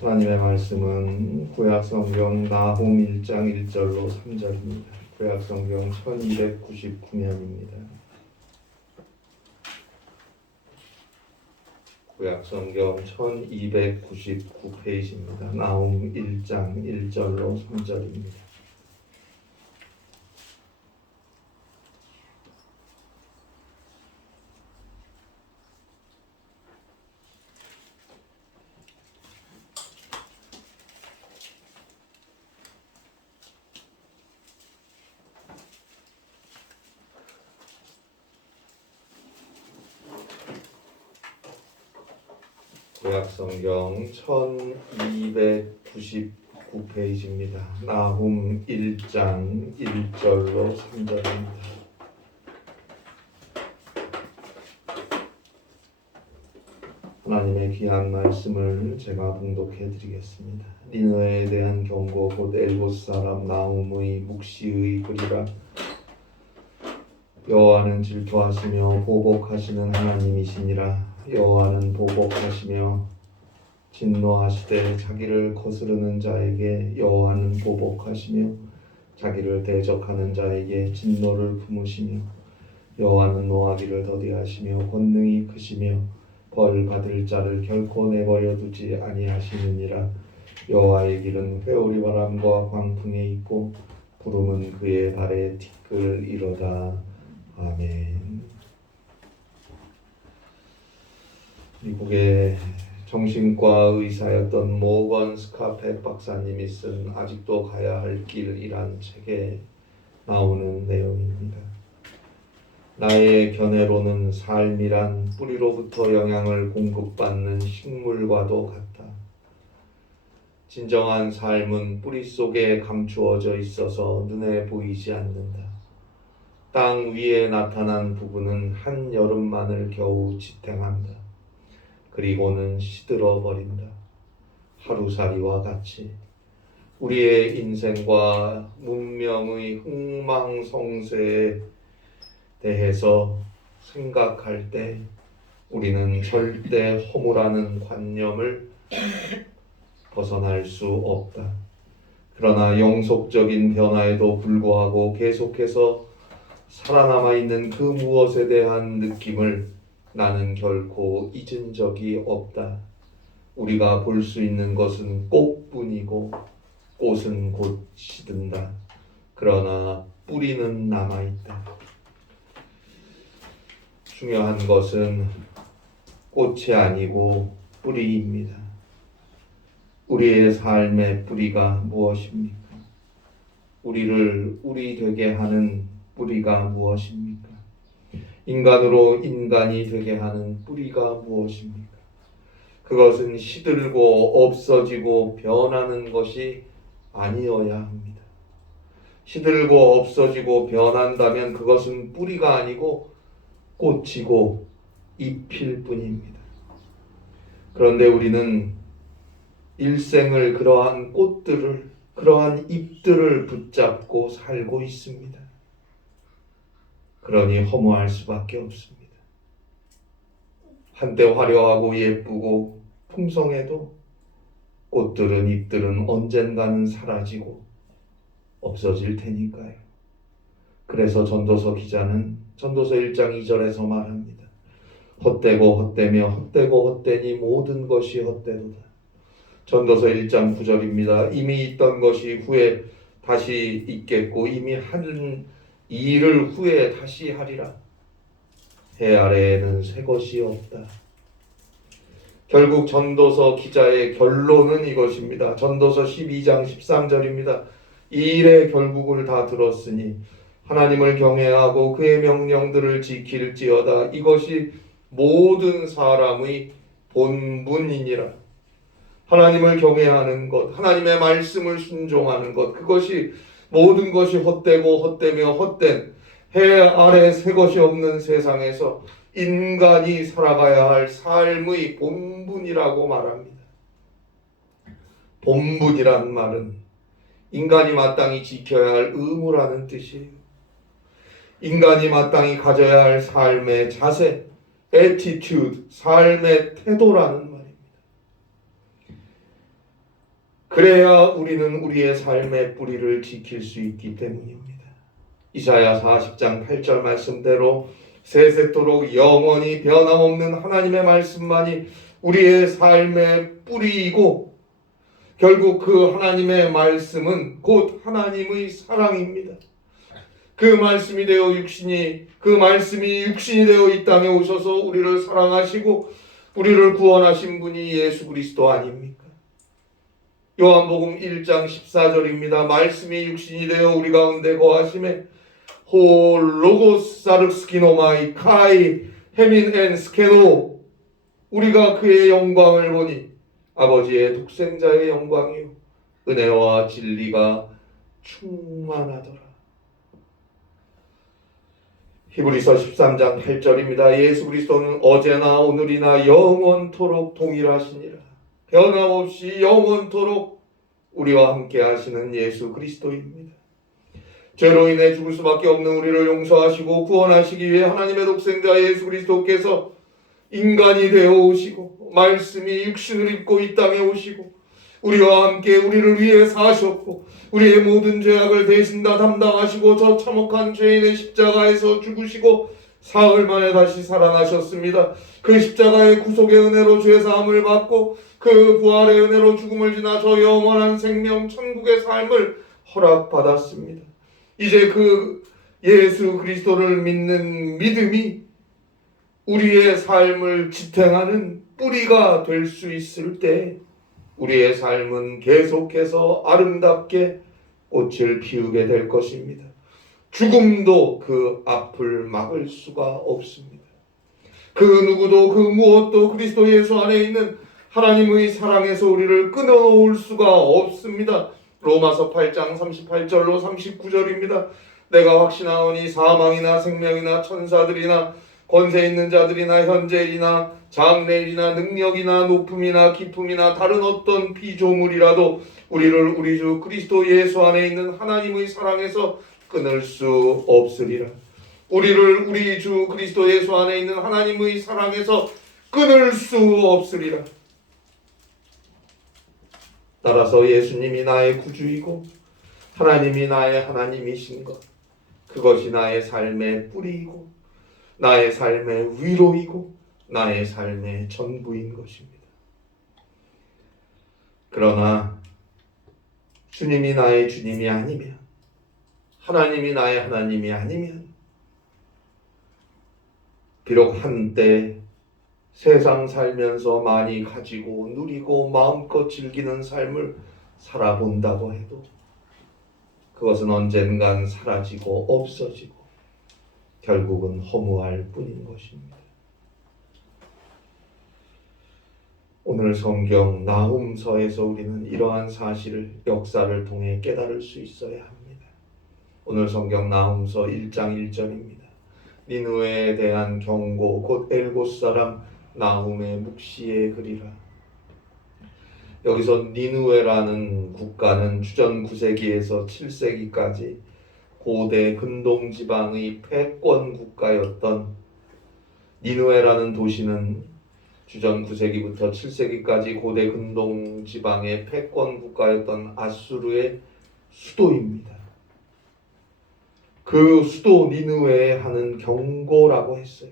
하나님의 말씀은 구약성경 나훔 1장 1절로 3절입니다. 구약성경 1299면입니다. 구약성경 1299페이지입니다. 나훔 1장 1절로 3절입니다. 구약성경 1299페이지입니다. 나훔 1장 1절로 3절입니다. 하나님의 귀한 말씀을 제가 봉독해 드리겠습니다. 니느웨에 대한 경고 곧 엘봇 사람 나훔의 묵시의 글이라. 여호와는 질투하시며 보복하시는 하나님이시니라. 여호와는 보복하시며 진노하시되 자기를 거스르는 자에게 여호와는 보복하시며 자기를 대적하는 자에게 진노를 품으시며 여호와는 노하기를 더디하시며 권능이 크시며 벌 받을 자를 결코 내버려 두지 아니하시느니라. 여호와의 길은 회오리 바람과 광풍에 있고 구름은 그의 발에 티끌이로다. 아멘. 미국의 정신과 의사였던 모건 스카펫 박사님이 쓴 아직도 가야 할 길이란 책에 나오는 내용입니다. 나의 견해로는 삶이란 뿌리로부터 영향을 공급받는 식물과도 같다. 진정한 삶은 뿌리 속에 감추어져 있어서 눈에 보이지 않는다. 땅 위에 나타난 부분은 한 여름만을 겨우 지탱한다. 그리고는 시들어 버린다. 하루살이와 같이 우리의 인생과 문명의 흥망성쇠에 대해서 생각할 때 우리는 절대 허무라는 관념을 벗어날 수 없다. 그러나 영속적인 변화에도 불구하고 계속해서 살아남아 있는 그 무엇에 대한 느낌을 나는 결코 잊은 적이 없다. 우리가 볼 수 있는 것은 꽃뿐이고 꽃은 곧 시든다. 그러나 뿌리는 남아있다. 중요한 것은 꽃이 아니고 뿌리입니다. 우리의 삶의 뿌리가 무엇입니까? 우리를 우리 되게 하는 뿌리가 무엇입니까? 인간으로 인간이 되게 하는 뿌리가 무엇입니까? 그것은 시들고 없어지고 변하는 것이 아니어야 합니다. 시들고 없어지고 변한다면 그것은 뿌리가 아니고 꽃이고 잎일 뿐입니다. 그런데 우리는 일생을 그러한 꽃들을, 그러한 잎들을 붙잡고 살고 있습니다. 그러니 허무할 수밖에 없습니다. 한때 화려하고 예쁘고 풍성해도 꽃들은 잎들은 언젠가는 사라지고 없어질 테니까요. 그래서 전도서 기자는 전도서 1장 2절에서 말합니다. 헛되고 헛되며 헛되고 헛되니 모든 것이 헛되도다. 전도서 1장 9절입니다. 이미 있던 것이 후에 다시 있겠고 이미 한 일을 후에 다시 하리라. 해 아래에는 새 것이 없다. 결국 전도서 기자의 결론은 이것입니다. 전도서 12장 13절입니다. 이 일의 결국을 다 들었으니 하나님을 경외하고 그의 명령들을 지킬지어다. 이것이 모든 사람의 본분이니라. 하나님을 경외하는 것, 하나님의 말씀을 순종하는 것, 그것이 모든 것이 헛되고 헛되며 헛된 해 아래 새 것이 없는 세상에서 인간이 살아가야 할 삶의 본분이라고 말합니다. 본분이란 말은 인간이 마땅히 지켜야 할 의무라는 뜻이에요. 인간이 마땅히 가져야 할 삶의 자세, attitude, 삶의 태도라는 말입니다. 그래야 우리는 우리의 삶의 뿌리를 지킬 수 있기 때문입니다. 이사야 40장 8절 말씀대로 세세토록 영원히 변함없는 하나님의 말씀만이 우리의 삶의 뿌리이고, 결국 그 하나님의 말씀은 곧 하나님의 사랑입니다. 그 말씀이 육신이 되어 이 땅에 오셔서 우리를 사랑하시고 우리를 구원하신 분이 예수 그리스도 아닙니까? 요한복음 1장 14절입니다. 말씀이 육신이 되어 우리 가운데 거하심에 호 로고스 사르스키노마이 카이 헤민 엔 스케노, 우리가 그의 영광을 보니 아버지의 독생자의 영광이요 은혜와 진리가 충만하더라. 히브리서 13장 8절입니다. 예수 그리스도는 어제나 오늘이나 영원토록 동일하시니라. 변함없이 영원토록 우리와 함께 하시는 예수 그리스도입니다. 죄로 인해 죽을 수밖에 없는 우리를 용서하시고 구원하시기 위해 하나님의 독생자 예수 그리스도께서 인간이 되어 오시고 말씀이 육신을 입고 이 땅에 오시고 우리와 함께 우리를 위해 사셨고 우리의 모든 죄악을 대신 다 담당하시고 저 참혹한 죄인의 십자가에서 죽으시고 사흘 만에 다시 살아나셨습니다. 그 십자가의 구속의 은혜로 죄사함을 받고 그 부활의 은혜로 죽음을 지나 저 영원한 생명 천국의 삶을 허락받았습니다. 이제 그 예수 그리스도를 믿는 믿음이 우리의 삶을 지탱하는 뿌리가 될 수 있을 때 우리의 삶은 계속해서 아름답게 꽃을 피우게 될 것입니다. 죽음도 그 앞을 막을 수가 없습니다. 그 누구도 그 무엇도 그리스도 예수 안에 있는 하나님의 사랑에서 우리를 끊어놓을 수가 없습니다. 로마서 8장 38절로 39절입니다. 내가 확신하오니 사망이나 생명이나 천사들이나 권세 있는 자들이나 현재일이나 장래일이나 능력이나 높음이나 깊음이나 다른 어떤 피조물이라도 우리를 우리 주 그리스도 예수 안에 있는 하나님의 사랑에서 끊을 수 없으리라. 우리를 우리 주 그리스도 예수 안에 있는 하나님의 사랑에서 끊을 수 없으리라. 따라서 예수님이 나의 구주이고 하나님이 나의 하나님이신 것, 그것이 나의 삶의 뿌리이고 나의 삶의 위로이고 나의 삶의 전부인 것입니다. 그러나 주님이 나의 주님이 아니면, 하나님이 나의 하나님이 아니면, 비록 한때 세상 살면서 많이 가지고 누리고 마음껏 즐기는 삶을 살아본다고 해도 그것은 언젠간 사라지고 없어지고 결국은 허무할 뿐인 것입니다. 오늘 성경 나훔서에서 우리는 이러한 사실을 역사를 통해 깨달을 수 있어야 합니다. 오늘 성경 나훔서 1장 1절입니다. 니느웨에 대한 경고, 곧 엘곳 사람 나훔의 묵시의 글이라. 여기서 니느웨라는 국가는 주전 9세기에서 7세기까지 고대 근동지방의 패권 국가였던, 니느웨라는 도시는 주전 9세기부터 7세기까지 고대 근동지방의 패권 국가였던 아수르의 수도입니다. 그 수도 니느웨에 하는 경고라고 했어요.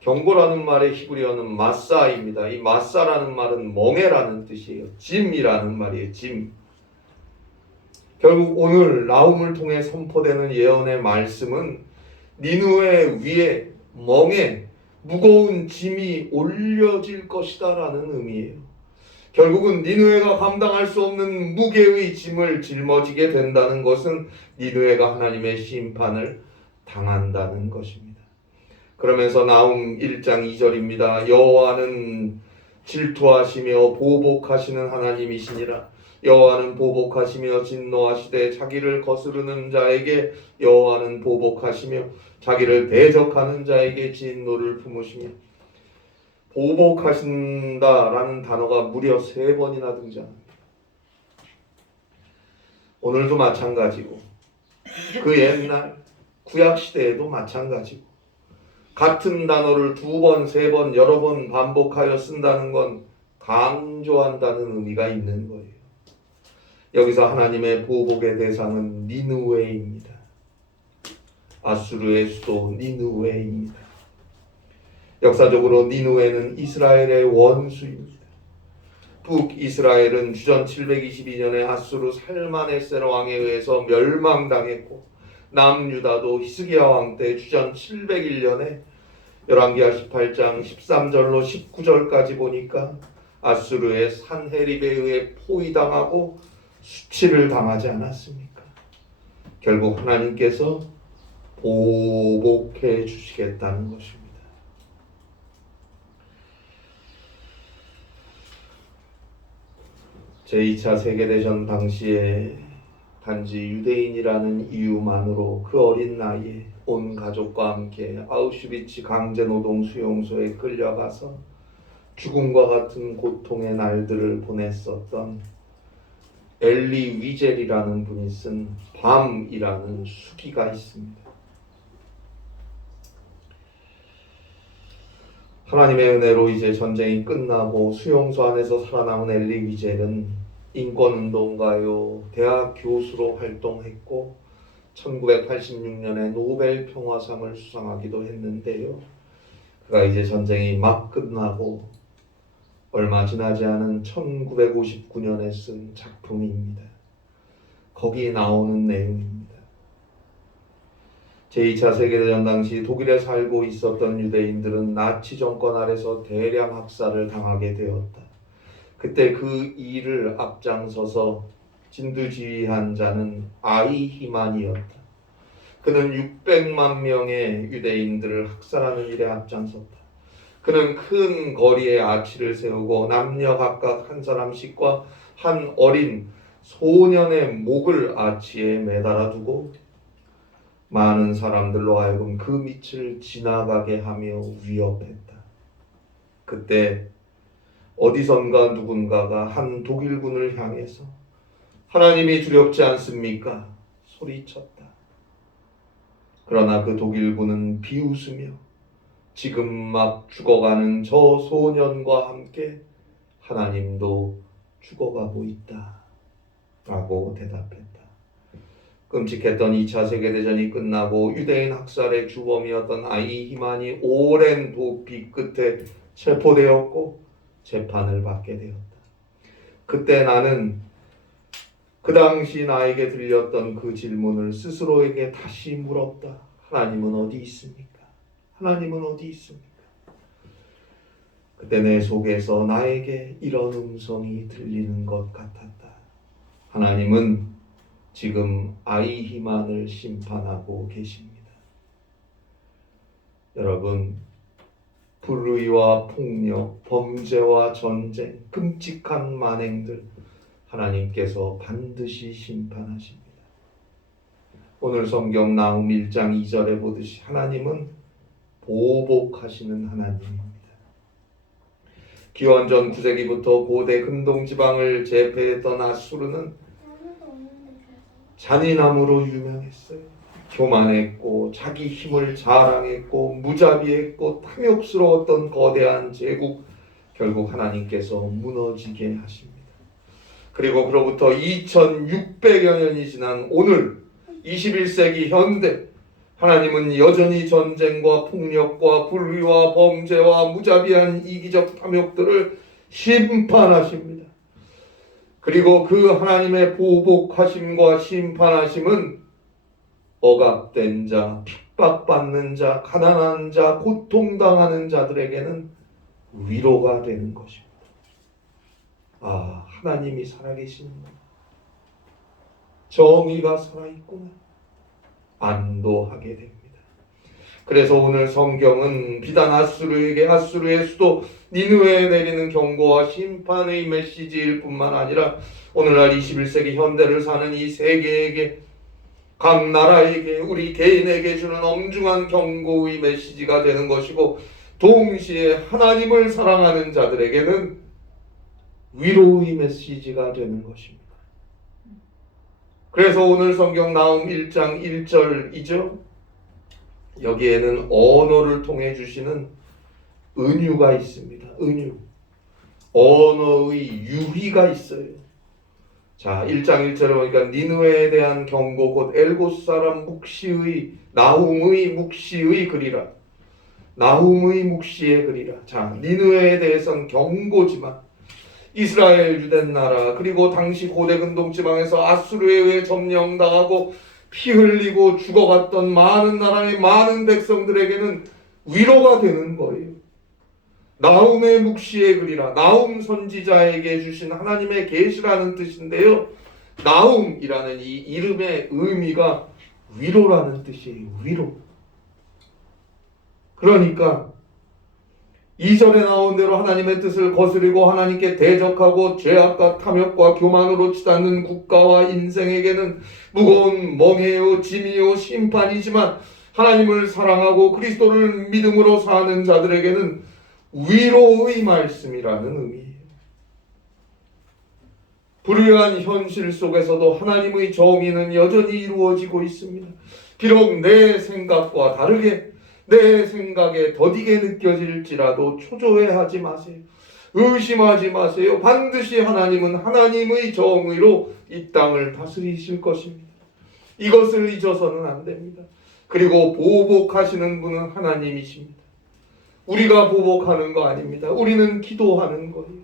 경고라는 말의 히브리어는 마사입니다. 이 마사라는 말은 멍에라는 뜻이에요. 짐이라는 말이에요. 짐. 결국 오늘 나훔을 통해 선포되는 예언의 말씀은 니느웨 위에 멍에 무거운 짐이 올려질 것이다 라는 의미예요. 결국은 니느웨가 감당할 수 없는 무게의 짐을 짊어지게 된다는 것은 니느웨가 하나님의 심판을 당한다는 것입니다. 그러면서 나훔 1장 2절입니다. 여호와는 질투하시며 보복하시는 하나님이시니라. 여호와는 보복하시며 진노하시되 자기를 거스르는 자에게 여호와는 보복하시며 자기를 대적하는 자에게 진노를 품으시며, 보복하신다라는 단어가 무려 3번이나 등장합니다. 오늘도 마찬가지고 그 옛날 구약시대에도 마찬가지고 같은 단어를 2번, 3번, 여러 번 반복하여 쓴다는 건 강조한다는 의미가 있는 거예요. 여기서 하나님의 보복의 대상은 니느웨입니다. 아수르의 수도 니느웨입니다. 역사적으로 니느웨는 이스라엘의 원수입니다. 북이스라엘은 주전 722년에 아수르 살마네세르 왕에 의해서 멸망당했고, 남유다도 히스기야 왕 때 주전 701년에 열왕기하 18장 13절로 19절까지 보니까 아수르의 산헤립에 의해 포위당하고 수치를 당하지 않았습니까? 결국 하나님께서 보복해 주시겠다는 것입니다. 제2차 세계대전 당시에 단지 유대인이라는 이유만으로 그 어린 나이에 온 가족과 함께 아우슈비츠 강제노동 수용소에 끌려가서 죽음과 같은 고통의 날들을 보냈었던 엘리 위젤이라는 분이 쓴 밤이라는 수기가 있습니다. 하나님의 은혜로 이제 전쟁이 끝나고 수용소 안에서 살아남은 엘리 위젤은 인권운동가요, 대학 교수로 활동했고 1986년에 노벨 평화상을 수상하기도 했는데요. 그가 이제 전쟁이 막 끝나고 얼마 지나지 않은 1959년에 쓴 작품입니다. 거기 나오는 내용입니다. 제2차 세계대전 당시 독일에 살고 있었던 유대인들은 나치 정권 아래서 대량 학살을 당하게 되었다. 그때 그 일을 앞장서서 진두지휘한 자는 아이히만이었다. 그는 600만 명의 유대인들을 학살하는 일에 앞장섰다. 그는 큰 거리에 아치를 세우고 남녀 각각 한 사람씩과 한 어린 소년의 목을 아치에 매달아 두고 많은 사람들로 하여금 그 밑을 지나가게 하며 위협했다. 그때 어디선가 누군가가 한 독일군을 향해서 하나님이 두렵지 않습니까? 소리쳤다. 그러나 그 독일군은 비웃으며 지금 막 죽어가는 저 소년과 함께 하나님도 죽어가고 있다 라고 대답했다. 끔찍했던 2차 세계대전이 끝나고 유대인 학살의 주범이었던 아이히만이 오랜 도피 끝에 체포되었고 재판을 받게 되었다. 그때 나는 그 당시 나에게 들렸던 그 질문을 스스로에게 다시 물었다. 하나님은 어디 있습니까? 하나님은 어디 있습니까? 그때 내 속에서 나에게 이런 음성이 들리는 것 같았다. 하나님은 지금 아이히만을 심판하고 계십니다. 여러분, 불의와 폭력, 범죄와 전쟁, 끔찍한 만행들 하나님께서 반드시 심판하십니다. 오늘 성경 나훔 1장 2절에 보듯이 하나님은 보복하시는 하나님입니다. 기원전 9세기부터 고대 근동 지방을 제패했던 아수르는 잔인함으로 유명했어요. 교만했고 자기 힘을 자랑했고 무자비했고 탐욕스러웠던 거대한 제국, 결국 하나님께서 무너지게 하십니다. 그리고 그로부터 2600여 년이 지난 오늘 21세기 현대, 하나님은 여전히 전쟁과 폭력과 불의와 범죄와 무자비한 이기적 탐욕들을 심판하십니다. 그리고 그 하나님의 보복하심과 심판하심은 억압된 자, 핍박받는 자, 가난한 자, 고통당하는 자들에게는 위로가 되는 것입니다. 아, 하나님이 살아계시는구나. 정의가 살아있구나. 안도하게 됩니다. 그래서 오늘 성경은 비단 아수르에게 아수르의 수도 니느웨에 내리는 경고와 심판의 메시지일 뿐만 아니라 오늘날 21세기 현대를 사는 이 세계에게, 각 나라에게, 우리 개인에게 주는 엄중한 경고의 메시지가 되는 것이고, 동시에 하나님을 사랑하는 자들에게는 위로의 메시지가 되는 것입니다. 그래서 오늘 성경 나훔 1장 1절이죠. 여기에는 언어를 통해 주시는 은유가 있습니다. 은유. 언어의 유희가 있어요. 자, 1장 1절에 보니까 니느웨에 대한 경고, 곧 엘고스 사람 묵시의 나훔의 묵시의 글이라. 나훔의 묵시의 글이라. 자, 니느웨에 대해서는 경고지만 이스라엘 유대 나라 그리고 당시 고대 근동 지방에서 아수르에 의해 점령당하고 피 흘리고 죽어갔던 많은 나라의 많은 백성들에게는 위로가 되는 거예요. 나훔의 묵시의 글이라. 나훔 선지자에게 주신 하나님의 계시라는 뜻인데요. 나훔이라는 이 이름의 의미가 위로라는 뜻이에요. 위로. 그러니까 2절에 나온 대로 하나님의 뜻을 거스르고 하나님께 대적하고 죄악과 탐욕과 교만으로 치닫는 국가와 인생에게는 무거운 멍해요 짐이요 심판이지만 하나님을 사랑하고 그리스도를 믿음으로 사는 자들에게는 위로의 말씀이라는 의미예요. 불의한 현실 속에서도 하나님의 정의는 여전히 이루어지고 있습니다. 비록 내 생각과 다르게 내 생각에 더디게 느껴질지라도 초조해하지 마세요. 의심하지 마세요. 반드시 하나님은 하나님의 정의로 이 땅을 다스리실 것입니다. 이것을 잊어서는 안 됩니다. 그리고 보복하시는 분은 하나님이십니다. 우리가 보복하는 거 아닙니다. 우리는 기도하는 거예요.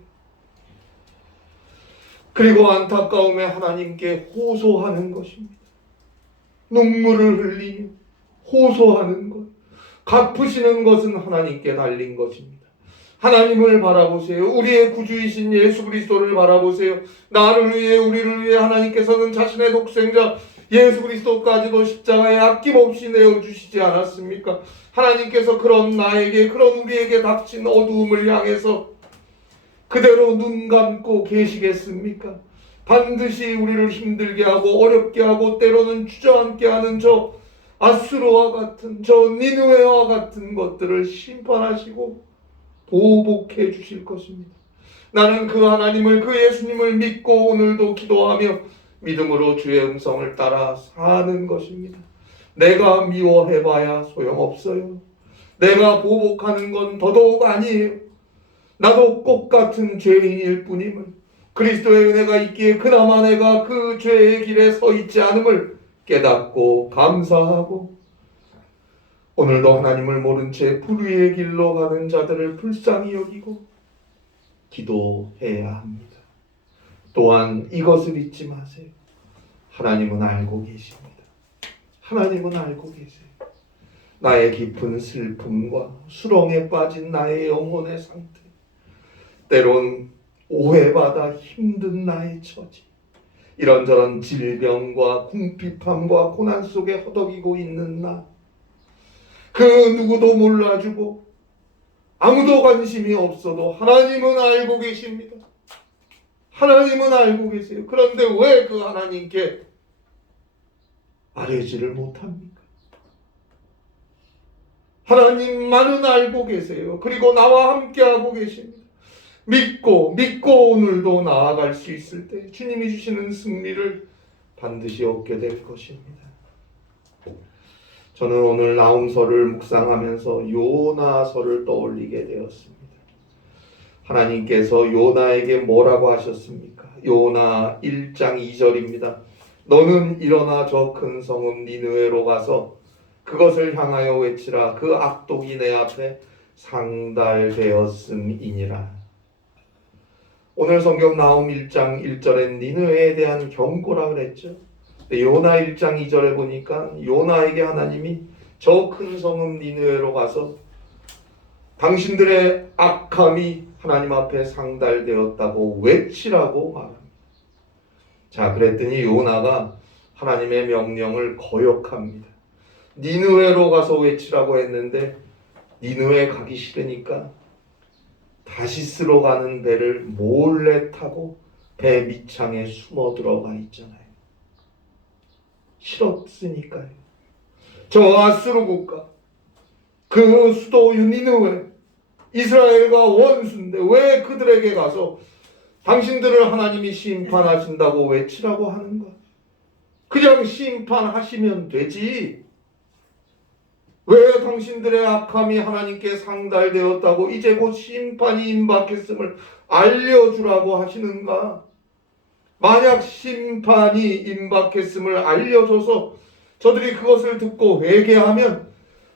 그리고 안타까움에 하나님께 호소하는 것입니다. 눈물을 흘리며 호소하는 것. 갚으시는 것은 하나님께 달린 것입니다. 하나님을 바라보세요. 우리의 구주이신 예수 그리스도를 바라보세요. 나를 위해 우리를 위해 하나님께서는 자신의 독생자 예수 그리스도까지도 십자가에 아낌없이 내어주시지 않았습니까? 하나님께서 그런 나에게 그런 우리에게 닥친 어두움을 향해서 그대로 눈 감고 계시겠습니까? 반드시 우리를 힘들게 하고 어렵게 하고 때로는 주저앉게 하는 저 아수르와 같은 저 니느웨와 같은 것들을 심판하시고 보복해 주실 것입니다. 나는 그 하나님을 그 예수님을 믿고 오늘도 기도하며 믿음으로 주의 음성을 따라 사는 것입니다. 내가 미워해봐야 소용없어요. 내가 보복하는 건 더더욱 아니에요. 나도 똑같은 죄인일 뿐임을 그리스도의 은혜가 있기에 그나마 내가 그 죄의 길에 서 있지 않음을 깨닫고 감사하고 오늘도 하나님을 모른 채 불의의 길로 가는 자들을 불쌍히 여기고 기도해야 합니다. 또한 이것을 잊지 마세요. 하나님은 알고 계십니다. 하나님은 알고 계세요. 나의 깊은 슬픔과 수렁에 빠진 나의 영혼의 상태, 때론 오해받아 힘든 나의 처지, 이런저런 질병과 궁핍함과 고난 속에 허덕이고 있는 나, 그 누구도 몰라주고 아무도 관심이 없어도 하나님은 알고 계십니다. 하나님은 알고 계세요. 그런데 왜 그 하나님께 아뢰지를 못합니까? 하나님만은 알고 계세요. 그리고 나와 함께하고 계십니다. 믿고 오늘도 나아갈 수 있을 때 주님이 주시는 승리를 반드시 얻게 될 것입니다. 저는 오늘 나훔서를 묵상하면서 요나서를 떠올리게 되었습니다. 하나님께서 요나에게 뭐라고 하셨습니까? 요나 1장 2절입니다. 너는 일어나 저 큰 성읍 니느웨로 가서 그것을 향하여 외치라. 그 악독이 내 앞에 상달되었음이니라. 오늘 성경 나훔 1장 1절엔 니느웨에 대한 경고라 그랬죠. 요나 1장 2절에 보니까 요나에게 하나님이 저 큰 성읍 니느웨로 가서 당신들의 악함이 하나님 앞에 상달되었다고 외치라고 말합니다. 자, 그랬더니 요나가 하나님의 명령을 거역합니다. 니느웨로 가서 외치라고 했는데 니느웨 가기 싫으니까 다시스로 가는 배를 몰래 타고 배 밑창에 숨어 들어가 있잖아요. 싫었으니까요. 저 아수르 국가, 그 수도 니느웨, 이스라엘과 원수인데 왜 그들에게 가서 당신들을 하나님이 심판하신다고 외치라고 하는가? 그냥 심판하시면 되지. 왜 당신들의 악함이 하나님께 상달되었다고 이제 곧 심판이 임박했음을 알려주라고 하시는가? 만약 심판이 임박했음을 알려줘서 저들이 그것을 듣고 회개하면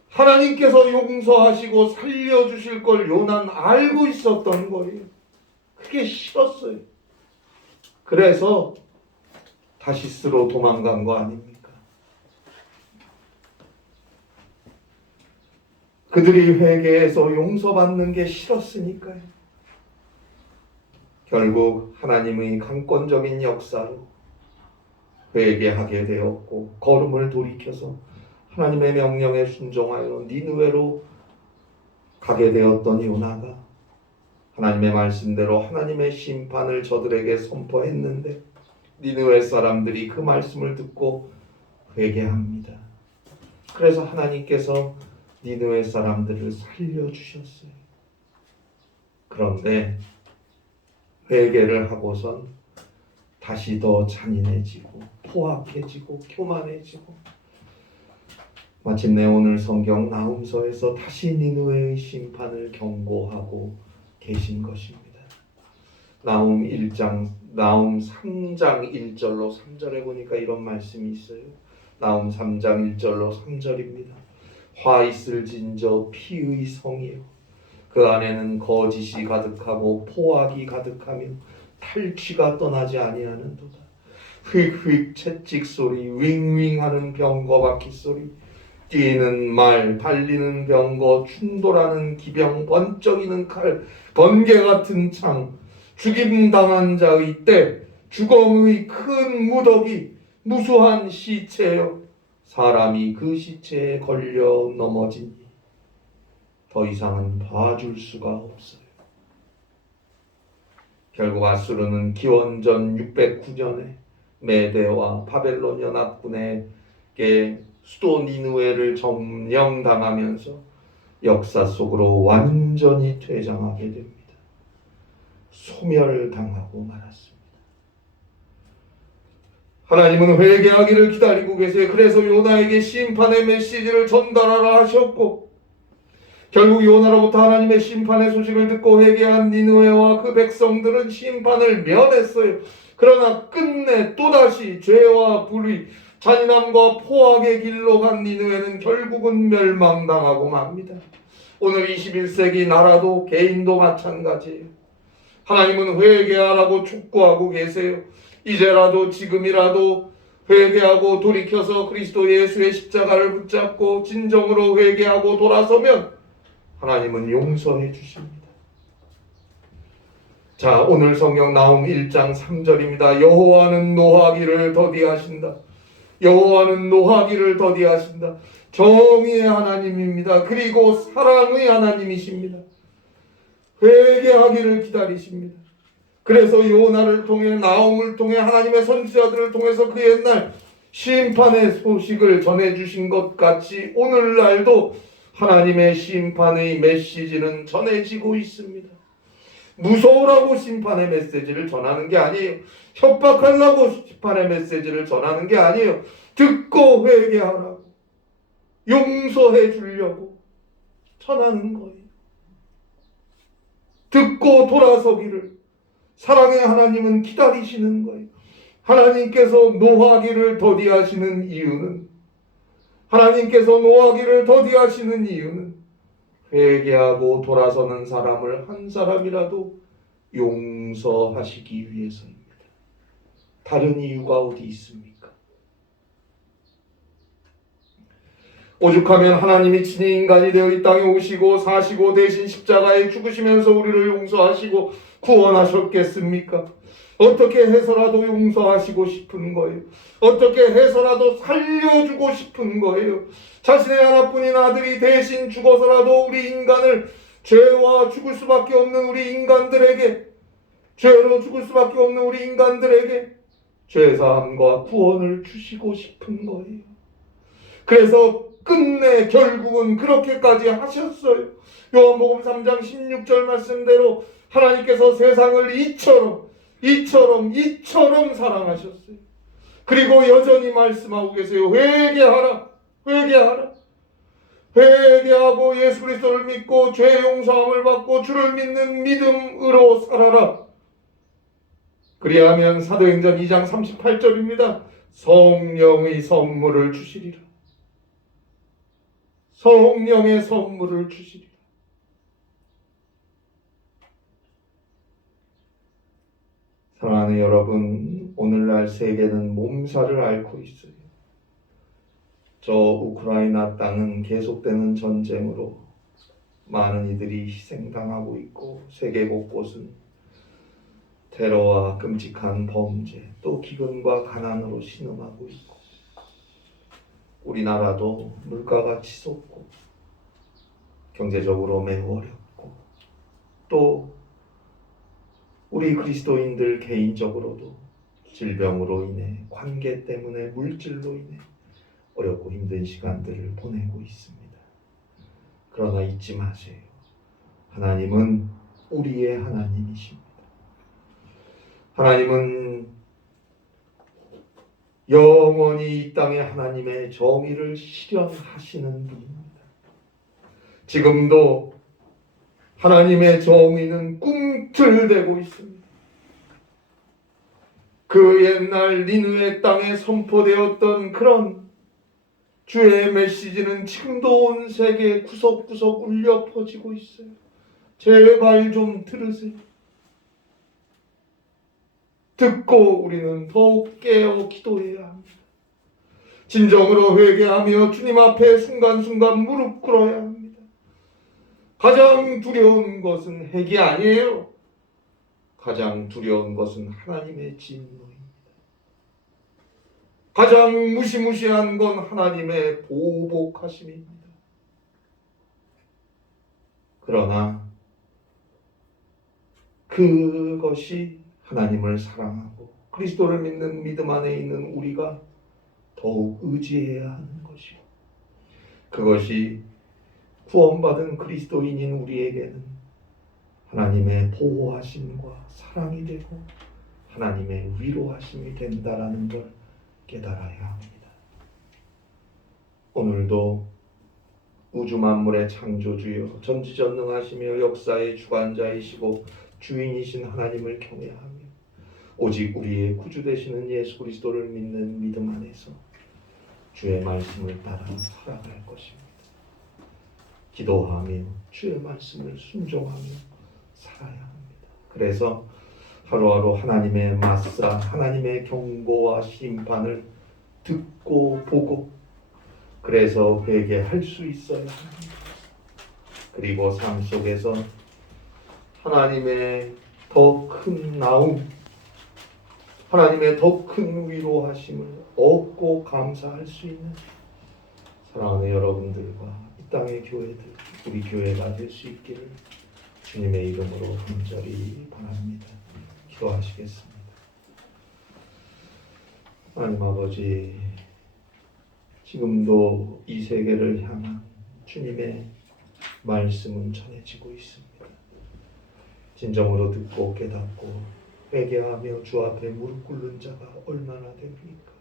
하나님께서 용서하시고 살려주실 걸 요나는 알고 있었던 거예요. 그게 싫었어요. 그래서 다시스로 도망간 거 아닙니까? 그들이 회개해서 용서받는 게 싫었으니까요. 결국 하나님의 강권적인 역사로 회개하게 되었고 걸음을 돌이켜서 하나님의 명령에 순종하여 니느웨로 가게 되었던 요나가 하나님의 말씀대로 하나님의 심판을 저들에게 선포했는데 니느웨 사람들이 그 말씀을 듣고 회개합니다. 그래서 하나님께서 니느웨 사람들을 살려주셨어요. 그런데 회개를 하고선 다시 더 잔인해지고 포악해지고 교만해지고 마침내 오늘 성경 나훔서에서 다시 니느웨의 심판을 경고하고 계신 것입니다. 나훔 3장 1절로 3절에 보니까 이런 말씀이 있어요. 나훔 3장 1절로 3절입니다. 화 있을진저 피의 성이요 그 안에는 거짓이 가득하고 포악이 가득하며 탈취가 떠나지 아니하는도다. 휙휙 채찍 소리, 윙윙하는 병거 바퀴 소리, 뛰는 말, 달리는 병거, 충돌하는 기병, 번쩍이는 칼, 번개 같은 창, 죽임당한 자의 때, 죽음의 큰 무더기, 무수한 시체여 사람이 그 시체에 걸려 넘어지니 더 이상은 봐줄 수가 없어요. 결국 아수르는 기원전 609년에 메대와 바벨론 연합군에게 수도 니느웨를 점령당하면서 역사 속으로 완전히 퇴장하게 됩니다. 소멸당하고 말았습니다. 하나님은 회개하기를 기다리고 계세요. 그래서 요나에게 심판의 메시지를 전달하라 하셨고 결국 요나로부터 하나님의 심판의 소식을 듣고 회개한 니느웨와 그 백성들은 심판을 면했어요. 그러나 끝내 또다시 죄와 불의, 잔인함과 포악의 길로 간 니느웨는 결국은 멸망당하고 맙니다. 오늘 21세기 나라도 개인도 마찬가지예요. 하나님은 회개하라고 촉구하고 계세요. 이제라도 지금이라도 회개하고 돌이켜서 그리스도 예수의 십자가를 붙잡고 진정으로 회개하고 돌아서면 하나님은 용서해 주십니다. 자, 오늘 성경 나훔 1장 3절입니다. 여호와는 노하기를 더디하신다. 여호와는 노하기를 더디하신다. 정의의 하나님입니다. 그리고 사랑의 하나님이십니다. 회개하기를 기다리십니다. 그래서 요나를 통해 나훔을 통해 하나님의 선지자들을 통해서 그 옛날 심판의 소식을 전해주신 것 같이 오늘날도 하나님의 심판의 메시지는 전해지고 있습니다. 무서우라고 심판의 메시지를 전하는 게 아니에요. 협박하려고 심판의 메시지를 전하는 게 아니에요. 듣고 회개하라고 용서해 주려고 전하는 거예요. 듣고 돌아서기를 사랑의 하나님은 기다리시는 거예요. 하나님께서 노하기를 더디하시는 이유는 회개하고 돌아서는 사람을 한 사람이라도 용서하시기 위해서입니다. 다른 이유가 어디 있습니까? 오죽하면 하나님이 친히 인간이 되어 이 땅에 오시고 사시고 대신 십자가에 죽으시면서 우리를 용서하시고 구원하셨겠습니까? 어떻게 해서라도 용서하시고 싶은 거예요. 어떻게 해서라도 살려주고 싶은 거예요. 자신의 하나뿐인 아들이 대신 죽어서라도 우리 인간을 죄와 죽을 수밖에 없는 우리 인간들에게 죄로 죽을 수밖에 없는 우리 인간들에게 죄사함과 구원을 주시고 싶은 거예요. 그래서 끝내 결국은 그렇게까지 하셨어요. 요한복음 3장 16절 말씀대로 하나님께서 세상을 이처럼 사랑하셨어요. 그리고 여전히 말씀하고 계세요. 회개하라. 회개하고 예수 그리스도를 믿고 죄 용서함을 받고 주를 믿는 믿음으로 살아라. 그리하면 사도행전 2장 38절입니다. 성령의 선물을 주시리라. 성령의 선물을 주시리라. 사랑하는 여러분, 오늘날 세계는 몸살을 앓고 있어요. 저 우크라이나 땅은 계속되는 전쟁으로 많은 이들이 희생당하고 있고, 세계 곳곳은 테러와 끔찍한 범죄, 또 기근과 가난으로 신음하고 있고, 우리나라도 물가가 치솟고 경제적으로 매우 어렵고, 또 우리 그리스도인들 개인적으로도 질병으로 인해, 관계 때문에, 물질로 인해 어렵고 힘든 시간들을 보내고 있습니다. 그러나 잊지 마세요. 하나님은 우리의 하나님이십니다. 하나님은 영원히 이 땅에 하나님의 정의를 실현하시는 분입니다. 지금도 하나님의 정의는 꿈틀대고 있습니다. 그 옛날 니느웨 땅에 선포되었던 그런 주의 메시지는 지금도 온 세계 구석구석 울려 퍼지고 있어요. 제발 좀 들으세요. 듣고 우리는 더욱 깨어 기도해야 합니다. 진정으로 회개하며 주님 앞에 순간순간 무릎 꿇어야 합니다. 가장 두려운 것은 핵이 아니에요. 가장 두려운 것은 하나님의 진노입니다. 가장 무시무시한 건 하나님의 보복하심입니다. 그러나 그것이 하나님을 사랑하고 그리스도를 믿는 믿음 안에 있는 우리가 더욱 의지해야 하는 것이고, 그것이 구원받은 그리스도인인 우리에게는 하나님의 보호하심과 사랑이 되고 하나님의 위로하심이 된다라는 걸 깨달아야 합니다. 오늘도 우주 만물의 창조주여, 전지전능하시며 역사의 주관자이시고 주인이신 하나님을 경외하며 오직 우리의 구주 되시는 예수 그리스도를 믿는 믿음 안에서 주의 말씀을 따라 살아갈 것입니다. 기도하며 주의 말씀을 순종하며 살아야 합니다. 그래서 하루하루 하나님의 맞사, 하나님의 경고와 심판을 듣고 보고, 그래서 회개할 수 있어야 합니다. 그리고 삶 속에서 하나님의 더 큰 나움, 하나님의 더 큰 위로하심을 얻고 감사할 수 있는 사랑하는 여러분들과 이 땅의 교회들, 우리 교회가 될 수 있기를 주님의 이름으로 간절히 바랍니다. 기도하시겠습니다. 하나님 아버지, 지금도 이 세계를 향한 주님의 말씀은 전해지고 있습니다. 진정으로 듣고 깨닫고 회개하며 주 앞에 무릎 꿇는 자가 얼마나 됩니까?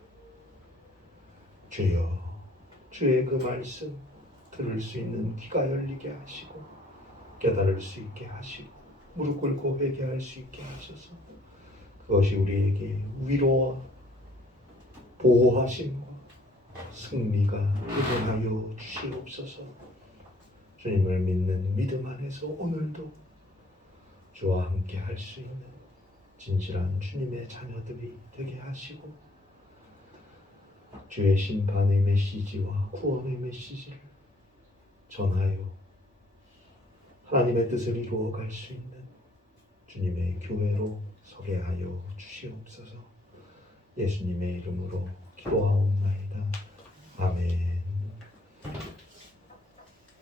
주여, 주의 그 말씀 들을 수 있는 귀가 열리게 하시고 깨달을 수 있게 하시고 무릎 꿇고 회개할 수 있게 하셔서 그것이 우리에게 위로와 보호하심과 승리가 되게 하여 주시옵소서. 주님을 믿는 믿음 안에서 오늘도 주와 함께 할 수 있는 진실한 주님의 자녀들이 되게 하시고, 주의 심판의 메시지와 구원의 메시지를 전하여 하나님의 뜻을 이루어갈 수 있는 주님의 교회로 서게 하여 주시옵소서. 예수님의 이름으로 기도하옵나이다. 아멘.